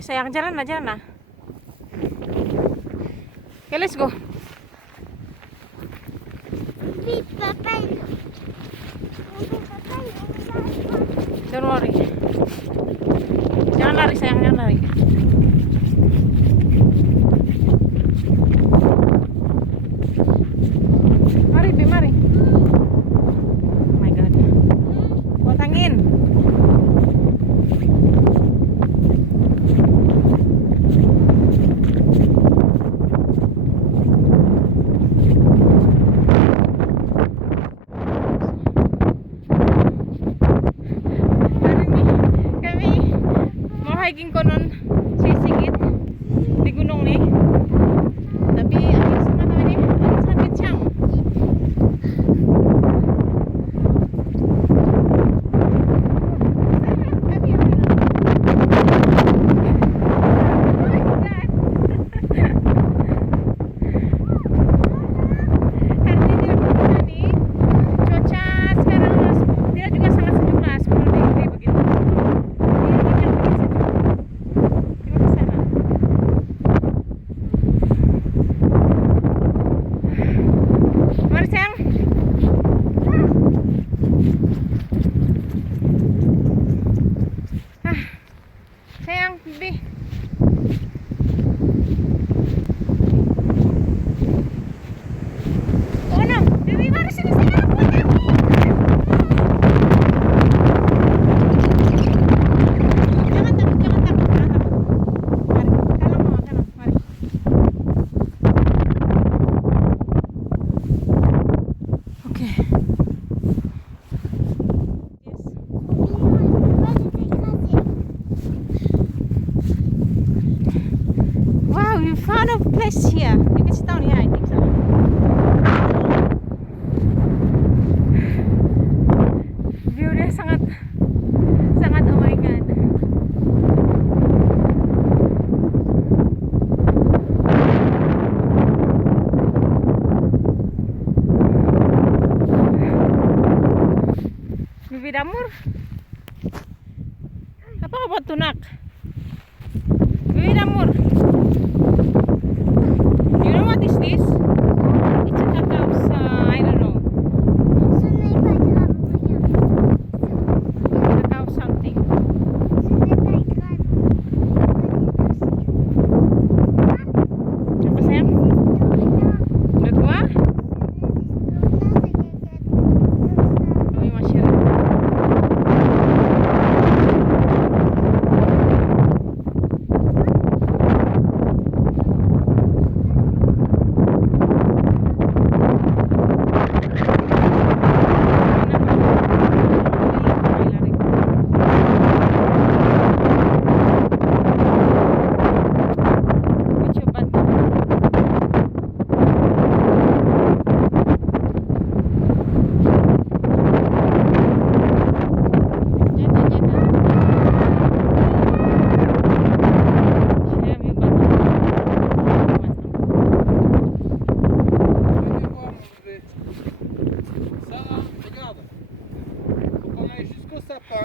Oke sayang, jalan lah, jalan lah. Oke, let's go. Don't worry. Jangan lari sayang, jangan lari. Mari, Bi, mari. Oh my god. Buat angin. Hiking konon sisingit di gunung nih, tapi angin sangat ini, angin sangat kencang. Here, you can sit down here, I think so. View-nya sangat oh my god. Bibi Damur, apa buat tunak? Bibi Damur. You know what is this? It's a cacao, I don't know. Cacao something. Apa sayang? Udah tua? Oh iya, Masya Allah.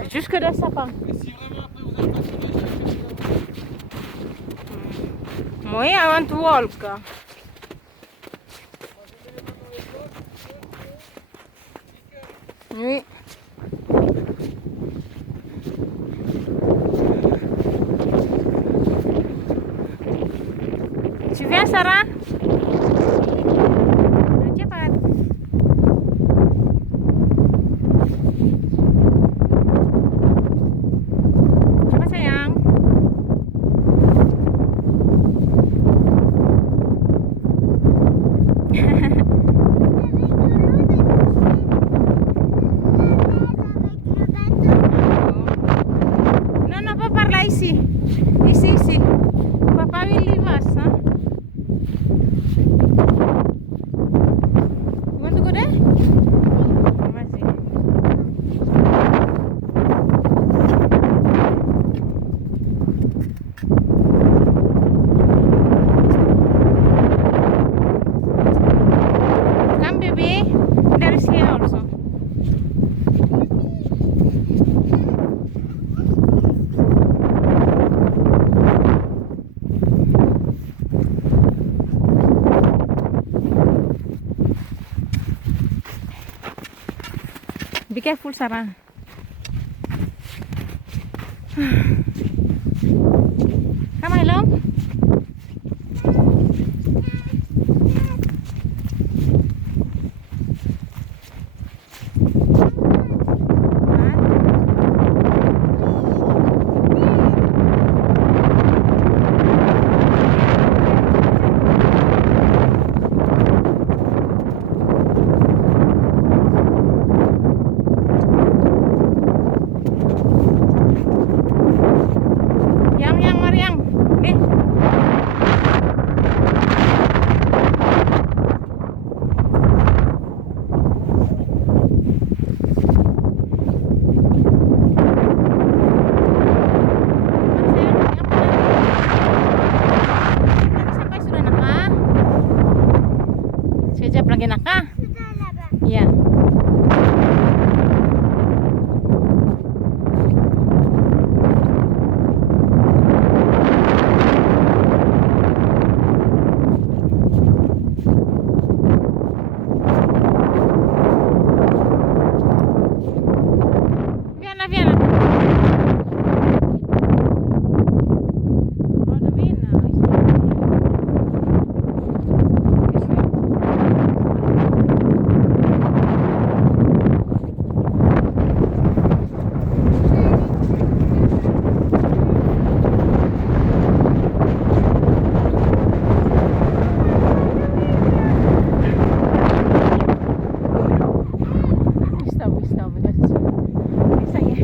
Jusque dans le sapin. Et si vraiment après vous êtes fatigué, je vais chercher Moi, I want to walk. Oui. Tu viens, Sarah? Cepat. Cepat sayang. No, no può parlare ici. Ici. Papa will leave us, huh? You want to go there? Masih. Come, baby. There is here also. careful, Sarah. Come along. Yang Mariang. Nih. Sampai sudah nak? Sekejap lagi nak? Iya. Viana, Viana. Oh, the Viana. Stop, bisa ya.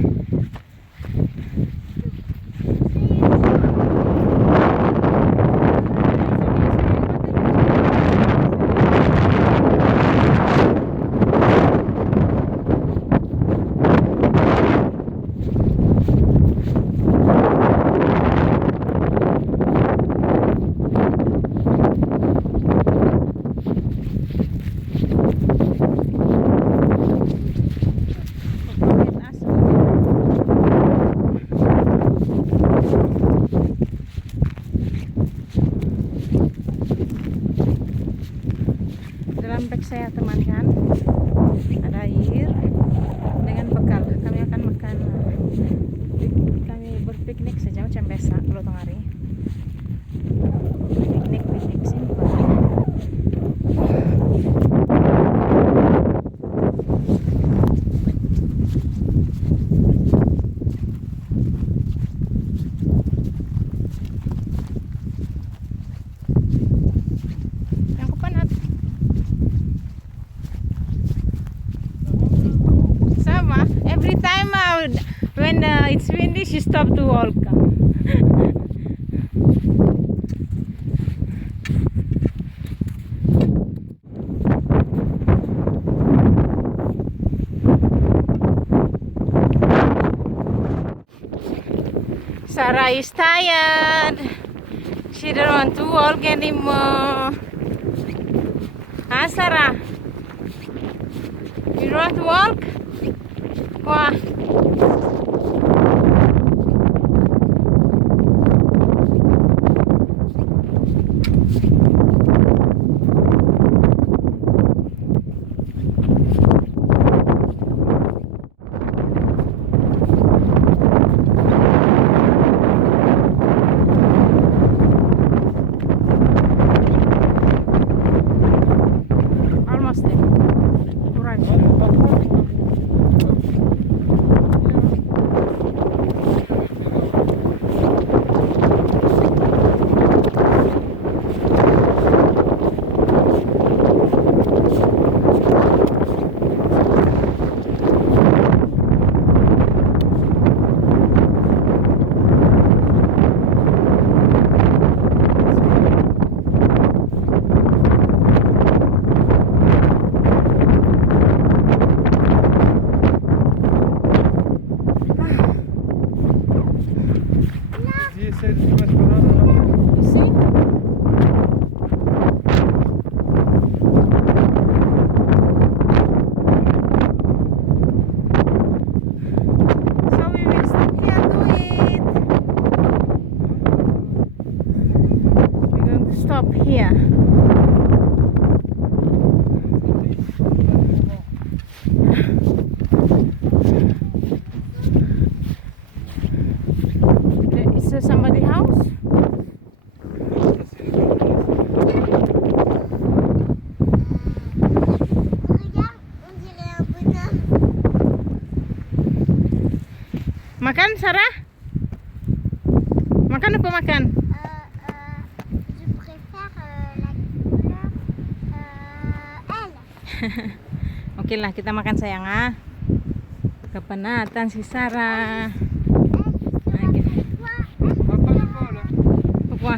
Dalam bag saya temankan ada air dengan bekal. Kami akan makan. Kami berpiknik saja macam biasa kalau tengah hari. Piknik simpel. Yang kepanat. Sama. Every time when it's windy, she stop to walk. Sarah is tired. She don't want to walk anymore. Huh, Sarah? You don't want to walk? Wah. Almost there. Right. stop here. Makan Sarah? Makan apa makan? Je préfère la couleur L. Oke lah, kita makan sayang ah. Kepenatan si Sarah. Papa, là. Pourquoi?